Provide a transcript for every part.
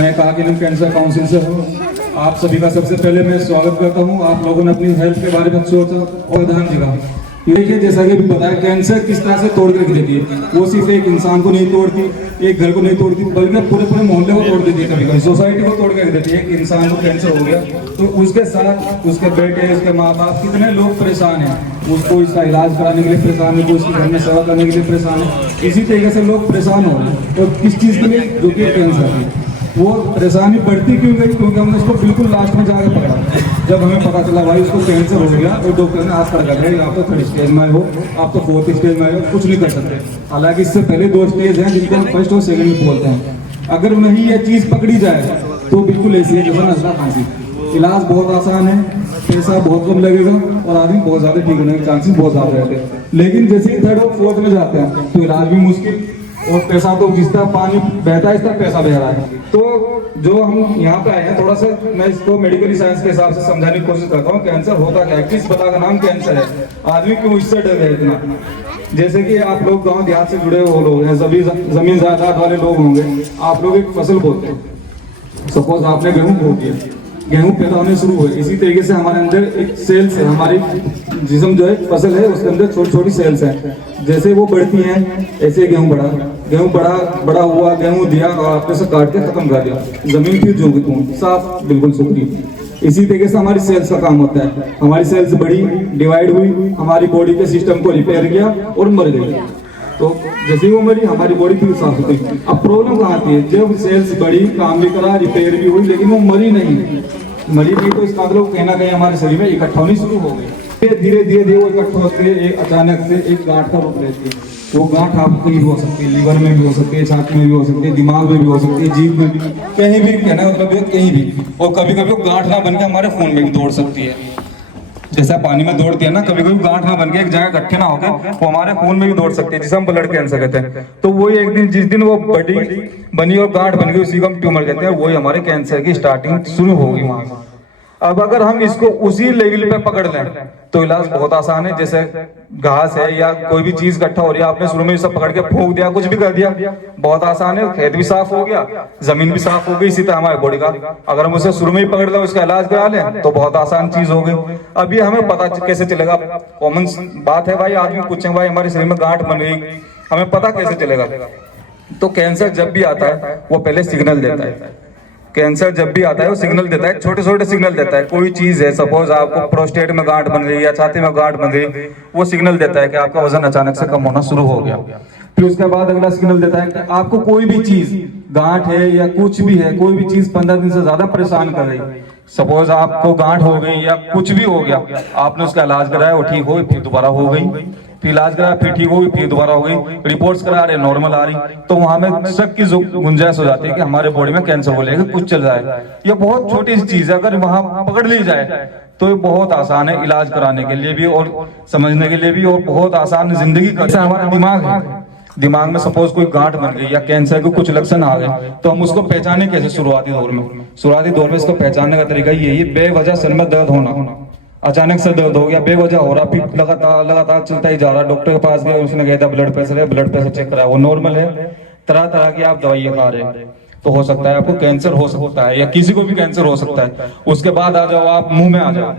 मैं Kakinada cancer council से हूँ। आप सभी का सबसे पहले मैं स्वागत करता हूँ। आप लोगों ने अपनी हेल्थ के बारे में सोचा और ध्यान दिया। देखिए, जैसा कि बताया, कैंसर किस तरह से तोड़ कर रख देती है। वो सिर्फ एक इंसान को नहीं तोड़ती, एक घर को नहीं तोड़ती, बल्कि पूरे पूरे मोहल्ले को तोड़ देती है। कभी कभी सोसाइटी को तोड़ कर रख देती है। एक इंसान को कैंसर हो गया तो उसके साथ उसके बेटे, उसके माँ बाप, कितने लोग परेशान हैं। उसको इसका इलाज कराने के लिए परेशान है, वो उसके घर में सेवा करने के लिए परेशान है। इसी तरीके से लोग परेशान हो रहे हैं। और किस चीज़ के लिए? जो कि कैंसर है। वो परेशानी बढ़ती क्यों गई? क्योंकि हमने उसको बिल्कुल लास्ट में जाकर पकड़ा। जब हमें पता चला भाई उसको कैंसर हो गया, तो डॉक्टर ने हाथ पकड़ दिया, आप तो 3rd स्टेज में हो, आप तो 4th स्टेज में हो, कुछ नहीं कर सकते। हालांकि इससे पहले 2 स्टेज हैं जिनको हम 1st और 2nd बोलते हैं। अगर नहीं ये चीज़ पकड़ी जाए तो बिल्कुल ऐसी है जैसे नजला खांसी। इलाज बहुत आसान है, पैसा बहुत कम लगेगा और आदमी बहुत ज़्यादा ठीक होने के चांसेस बहुत ज़्यादा रहते हैं। लेकिन जैसे ही 3rd और 4th में जाते हैं तो इलाज भी मुश्किल और पैसा तो जिस तरह पानी बहता है इस तरह पैसा बह रहा है। तो जो हम यहाँ पे आए हैं, थोड़ा सा मैं इसको मेडिकली साइंस के हिसाब से समझाने की कोशिश करता हूँ। कैंसर होता क्या है, किस पता का नाम कैंसर है, आदमी क्यों इससे डर गया इतना। जैसे कि आप लोग गांव देहात से जुड़े हुए लोग हैं, सभी जमीन जायदाद वाले लोग होंगे। आप लोग एक फसल बोते हैं, सपोज आपने गेहूं बो दिया, गेहूं पैदा होने शुरू हुए। इसी तरीके से हमारे अंदर एक सेल्स है, हमारी जिस्म जो है फसल है उसके अंदर छोटी छोटी सेल्स हैं। जैसे वो बढ़ती हैं ऐसे गेहूं बड़ा हुआ, गेहूं दिया और आपने से काट के खत्म कर दिया, जमीन फिर जोगी तुम साफ बिल्कुल सूखी। इसी तरीके से हमारी सेल्स का काम होता है। हमारी सेल्स बढ़ी, डिवाइड हुई, हमारी बॉडी के सिस्टम को रिपेयर किया और मर गई। तो जैसे ही वो मरी, हमारी बॉडी फिर साफ हो गई। अब प्रॉब्लम कहाँ आती है? जब सेल्स बढ़ी, काम भी करा, रिपेयर भी हुई, लेकिन वो मरी नहीं तो इसका मतलब कहीं ना कहीं हमारे शरीर में इकट्ठा होनी शुरू हो गई। धीरे धीरे वो इकट्ठा होते हैं, अचानक से एक गांठ का रूप लेती है। वो गांठ आपको कहीं हो सकती है, लीवर में भी हो सकती है, छाती में भी हो सकती है, दिमाग में भी हो सकती है, जीभ में भी, कहीं भी कहना मतलब कहीं भी। और कभी कभी वो गांठ ना बनकर हमारे खून में भी दौड़ सकती है। जैसा पानी में दौड़ती है ना, कभी कभी गांठ ना बनके एक जगह इकट्ठे ना होकर वो हमारे खून में भी दौड़ सकती है, जिसे हम ब्लड कैंसर कहते हैं। तो वही एक दिन जिस दिन वो बनी और गांठ बन गई, उसी को हम ट्यूमर कहते हैं। वही हमारे कैंसर की स्टार्टिंग शुरू होगी वहां। अब अगर हम इसको उसी लेवल पे पकड़ लें तो इलाज बहुत आसान है। जैसे घास है या कोई भी चीज इकट्ठा हो रही है, आपने शुरू में सब पकड़ के फूंक दिया, कुछ भी कर दिया, बहुत आसान है। खेत भी साफ हो गया, जमीन भी साफ हो गई। इसी तरह हमारे बॉडी का अगर हम उसे शुरू में ही पकड़ लें, उसका इलाज करा लें तो बहुत आसान चीज हो गई। अब ये हमें पता कैसे चलेगा? कॉमन बात है भाई, आदमी पूछे भाई हमारे शरीर में गांठ बन गई, हमें पता कैसे चलेगा? तो कैंसर जब भी आता है वो पहले सिग्नल देता है। कैंसर जब भी आता है वो सिग्नल देता है, छोटे छोटे सिग्नल देता है। कोई चीज है, सपोज आपको प्रोस्टेट में गांठ बन रही है या छाती में गांठ बन रही है, वो सिग्नल देता है कि आपका वजन अचानक से कम होना शुरू हो गया। फिर उसके बाद अगला सिग्नल देता है कि आपको कोई भी चीज, गांठ है या कुछ भी है, कोई भी चीज 15 दिन से ज्यादा परेशान कर रही, सपोज आपको गांठ हो गई या कुछ भी हो गया, आपने उसका इलाज कराया, वो ठीक हो गई, फिर दोबारा हो गई, फिर इलाज कराया, फिर ठीक हो गई, फिर दोबारा हो गई, रिपोर्ट्स करा रहे नॉर्मल आ रही, तो वहां में शक की गुंजाइश हो जाती है कि हमारे बॉडी में कैंसर को लेकर कुछ चल रहा है। ये बहुत छोटी सी चीज है, अगर वहां पकड़ ली जाए तो ये बहुत आसान है इलाज कराने के लिए भी और समझने के लिए भी, और बहुत आसान जिंदगी का। हमारा दिमाग है, दिमाग में सपोज कोई गांठ बन गई या कैंसर के कुछ लक्षण आ गए, तो हम उसको पहचाने कैसे? शुरुआती दौर में इसको पहचानने का तरीका यही, बेवजह सर में दर्द होना, अचानक से दर्द हो गया, बेवजह हो रहा, फिर लगातार चलता ही जा रहा, डॉक्टर के पास गए, उसने कहा था ब्लड प्रेशर है, ब्लड प्रेशर चेक करा, वो नॉर्मल है, तरह तरह की आप दवाइयां खा रहे हैं, तो हो सकता है आपको कैंसर हो सकता है, या किसी को भी कैंसर हो सकता है। उसके बाद आ जाओ आप मुंह में आ जाओ।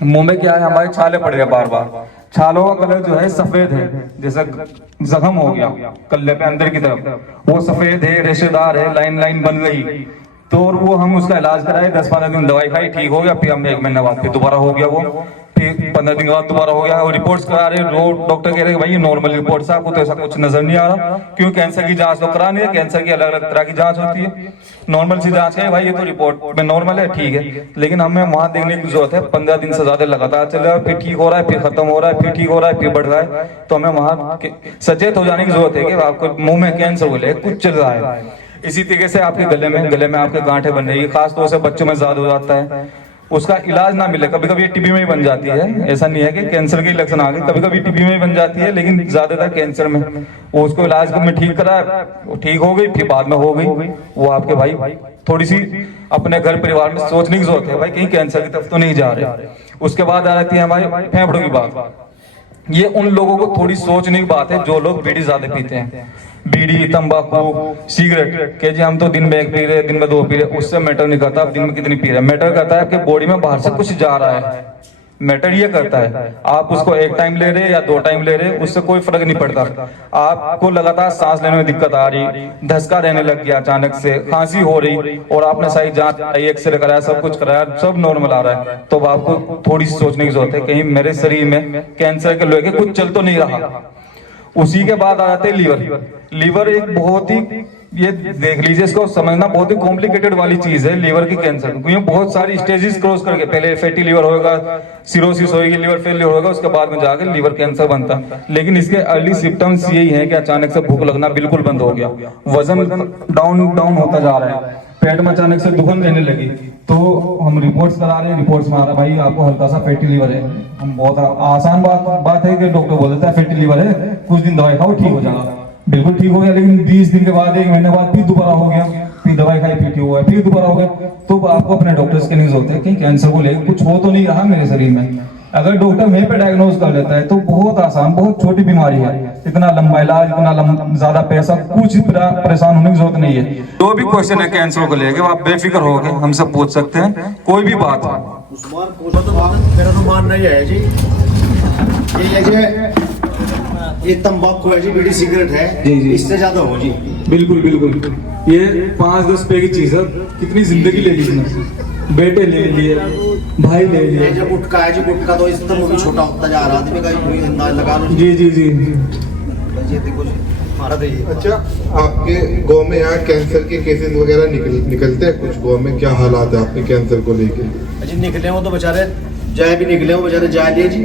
मुंह में क्या है? हमारे छाले पड़ गए, बार बार छालों का कलर जो है सफेद है, जैसे जख्म हो गया कल्ले पे अंदर की तरफ, वो सफेद है, रेशेदार है, लाइन लाइन बन गई, तो वो हम उसका इलाज कराए, 10-15 दिन दवाई खाई, ठीक हो गया, फिर हम 1 महीने बाद फिर दोबारा हो गया, वो फिर 15 दिन बाद दोबारा हो गया, और रिपोर्ट्स करा रहे, डॉक्टर कह रहे हैं भाई ये नॉर्मल रिपोर्ट्स है, आपको तो ऐसा कुछ नजर नहीं आ रहा, क्यों? कैंसर की जांच तो करानी है, कैंसर की अलग अलग तरह की जांच होती है, नॉर्मल सी जांच है भाई, ये तो रिपोर्ट में नॉर्मल है, ठीक है, लेकिन हमें वहां देखने की जरूरत है। 15 दिन से ज्यादा लगातार चल रहा है, फिर ठीक हो रहा है, फिर खत्म हो रहा है, फिर ठीक हो रहा है, फिर बढ़ रहा है, तो हमें वहां सचेत हो जाने की जरूरत है कि आपको मुंह में कैंसर हो ले कुछ चल रहा है। इसी तरीके से आपके गले में आपके गांठें बन रही है, खासतौर से बच्चों में ज्यादा हो जाता है, उसका इलाज ना मिले, कभी कभी टीबी में ही बन जाती है, ऐसा नहीं है कि कैंसर के लक्षण आ गए, कभी कभी टीबी में ही बन जाती है, लेकिन ज्यादातर कैंसर में। वो उसको इलाज में ठीक करा, वो ठीक हो गई, फिर बाद में हो गई, वो आपके भाई थोड़ी सी अपने घर परिवार में सोचने की जरूरत है भाई, कहीं कैंसर की तरफ तो नहीं जा रहे। उसके बाद आ जाती है हमारे फेफड़ों की बात। ये उन लोगों को थोड़ी सोचने की बात है जो लोग बीड़ी ज्यादा पीते हैं। बीड़ी, तंबाकू, सिगरेट के जी हम तो दिन में एक पी रहे, दिन में दो पी रहे, उससे मैटर नहीं करता आप दिन में कितनी पी रहे। मैटर करता है आपके बॉडी में बाहर से कुछ जा रहा है, मैटर ये करता है। आप उसको एक टाइम ले रहे या 2 टाइम ले रहे, उससे कोई फर्क नहीं पड़ता। आपको लगातार सांस लेने में दिक्कत आ रही, धसका रहने लग गया, अचानक से खांसी हो रही, और आपने सही जांच, एक्सरे कराया, सब कुछ कराया, सब नॉर्मल आ रहा है, तो आपको थोड़ी सी सोचने की जरूरत है कहीं मेरे शरीर में कैंसर के लोहे कुछ चल तो नहीं रहा। उसी के बाद आ जाते हैं लीवर। लीवर एक बहुत ही, ये देख लीजिए, इसको समझना बहुत ही कॉम्प्लिकेटेड वाली चीज है लीवर की कैंसर, क्योंकि बहुत सारी स्टेजेस क्रॉस करके पहले फैटी लीवर होगा, सिरोसिस होगी, लीवर फेलियर होगा, उसके बाद में जाकर लीवर कैंसर बनता। लेकिन इसके अर्ली सिम्टम्स यही है कि अचानक से भूख लगना बिल्कुल बंद हो गया, वजन डाउन होता जा रहा है, पेट में अचानक से दुखन रहने लगी, तो हम रिपोर्ट्स करा रहे हैं, रिपोर्ट्स में आ रहा भाई आपको हल्का सा फैटी लीवर है। हम बहुत आसान बात है कि डॉक्टर बोल देता है फैटी लीवर है, कुछ दिन दवाई खाओ ठीक हो जाएगा, बिल्कुल ठीक हो गया। लेकिन 20 दिन के बाद, 1 महीने बाद फिर दोबारा हो गया, फिर दवाई खाई फिर ठीक हुआ, फिर दोबारा हो गया, तो आपको अपने डॉक्टर के न्यूज होते हैं कि कैंसर को लेकर कुछ हो तो नहीं रहा मेरे शरीर में। अगर डॉक्टर वहीं पे डायग्नोज कर लेता है तो बहुत आसान, बहुत छोटी बीमारी है, इतना लंबा इलाज, इतना ज्यादा पैसा, कुछ परेशान होने की जरूरत नहीं है। जो भी क्वेश्चन है कैंसर को लेकर आप बेफिक्र होकर हमसे पूछ सकते हैं, कोई भी बात। मेरा तो मानना ही है जी, ये तंबाकू है जी, बीड़ी सिगरेट है जी, इससे ज्यादा हो जी। बिल्कुल बिल्कुल, ये 5-10 रुपए की चीज है, कितनी जिंदगी ले ली इसने, बेटे ले लिए, भाई ले लिए। जो गुटखा है जी, गुटखा तो इस तरह भी छोटा होता जा रहा है, अंदाज लगा लो जी जी जी। ये देखो जी, मारा दे। अच्छा, आपके गांव में यहाँ कैंसर के केसेस वगैरह निकलते हैं कुछ? गांव में क्या हालात है आपके कैंसर को लेके? जी निकले हो तो बेचारे जाए भी निकले हो, बेचारे जा लिए जी,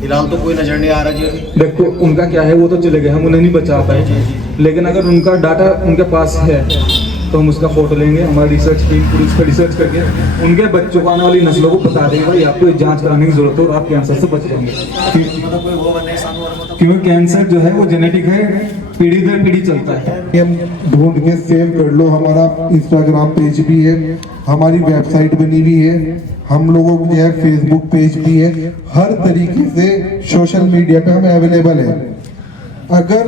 फिलहाल तो कोई नजर नहीं आ रहा जी। देखो उनका क्या है, वो तो चले गए, हम उन्हें नहीं बचा पाए, लेकिन अगर उनका डाटा उनके पास है तो हम उसका फोटो लेंगे, हमारी रिसर्च टीम पूरी इस पर रिसर्च करके उनके बच्चों को, आने वाली नस्लों को बता देंगे भाई आपको जांच कराने की जरूरत है और आप कैंसर से बच जाएंगे। क्योंकि कैंसर जो है वो जेनेटिक है, पीढ़ी दर पीढ़ी चलता है। हम ढूंढ के सेव कर लो, हमारा इंस्टाग्राम पेज भी है, हमारी वेबसाइट बनी हुई है, हम लोगों को जो है फेसबुक पेज भी है, हर तरीके से सोशल मीडिया पे हम अवेलेबल है। अगर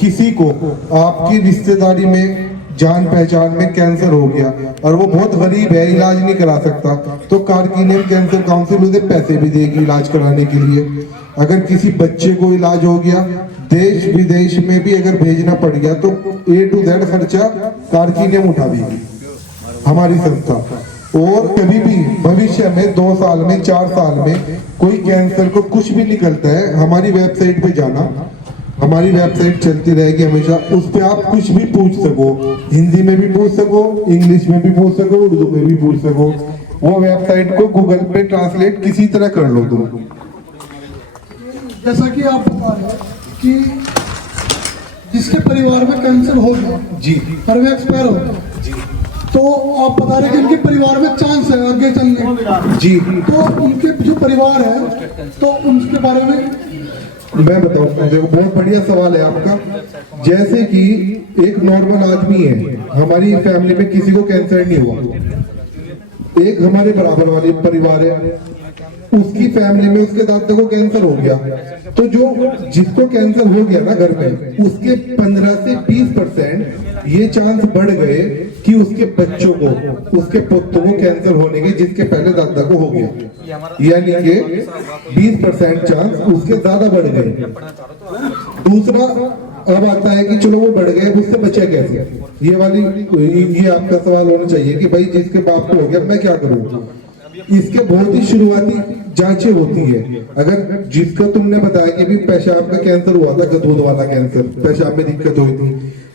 किसी को आपकी रिश्तेदारी में, जान पहचान में कैंसर हो गया और वो बहुत गरीब है, इलाज नहीं करा सकता, तो कारकिनियम कैंसर काउंसिल उसे पैसे भी देगी इलाज कराने के लिए। अगर किसी बच्चे को इलाज हो गया, देश विदेश में भी अगर भेजना पड़ गया, तो A to Z खर्चा कारकिनियम उठाएगी हमारी संस्था। और कभी भी भविष्य में 2 साल में, 4 साल में कोई कैंसर को कुछ भी निकलता है, हमारी वेबसाइट पे जाना, हमारी वेबसाइट चलती रहेगी हमेशा, उस पे आप कुछ भी पूछ सको, हिंदी में भी पूछ सको, इंग्लिश में भी पूछ सको, उर्दू में भी पूछ सको। वो वेबसाइट को गूगल पे ट्रांसलेट किसी तरह कर लो तुम। जैसा कि आप बता रहे हैं कि जिसके परिवार में कैंसर हो गया जी और वे एक्सपायर हो गया जी, तो आप बता रहे हैं कि उनके परिवार में चांस है आगे चलने जी, तो उनके जो परिवार है तो उनके बारे में मैं बताऊंगा। देखो बहुत बढ़िया सवाल है आपका। जैसे कि एक नॉर्मल आदमी है, हमारी फैमिली में किसी को कैंसर नहीं हुआ, एक हमारे बराबर वाले परिवार है, उसकी फैमिली में उसके दादा को कैंसर हो गया, तो जो जिसको कैंसर हो गया ना घर में, उसके 15 से 20% ये चांस बढ़ गए कि उसके बच्चों को, उसके पुत्र को कैंसर होने के जिसके पहले दादा को हो गया, यानी कि 20% चांस उसके ज्यादा बढ़ गए। दूसरा अब आता है कि चलो वो बढ़ गए, उससे बचे कैसे? ये आपका सवाल होना चाहिए कि भाई जिसके बाप को हो गया मैं क्या करूं। इसके बहुत ही शुरुआती जांचें होती है। अगर जिसका तुमने बताया कि भी पेशाब का कैंसर हुआ था, गदूद वाला कैंसर, पेशाब में दिक्कत हुई थी,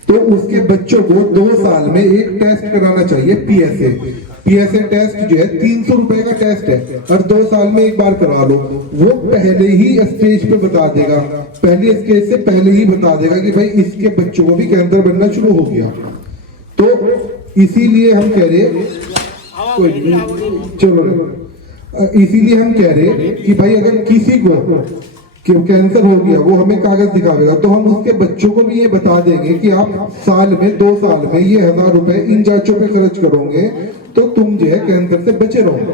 तो उसके बच्चों को 2 साल में एक टेस्ट कराना चाहिए, पीएसए टेस्ट जो है 300 रुपए का टेस्ट है, और 2 साल में एक बार करा लो। वो पहले ही स्टेज पे बता देगा, पहली स्टेज से पहले ही बता देगा कि भाई इसके बच्चों को भी कैंसर बनना शुरू हो गया। तो इसीलिए हम कह रहे, चलो इसीलिए हम कह रहे कि भाई अगर किसी को कैंसर हो गया, वो हमें कागज दिखावेगा, तो हम उसके बच्चों को भी ये बता देंगे कि आप साल में 2 साल में ये 1000 रुपए इन जांचों पे खर्च करोगे तो तुम जो है कैंसर से बचे रहोगे।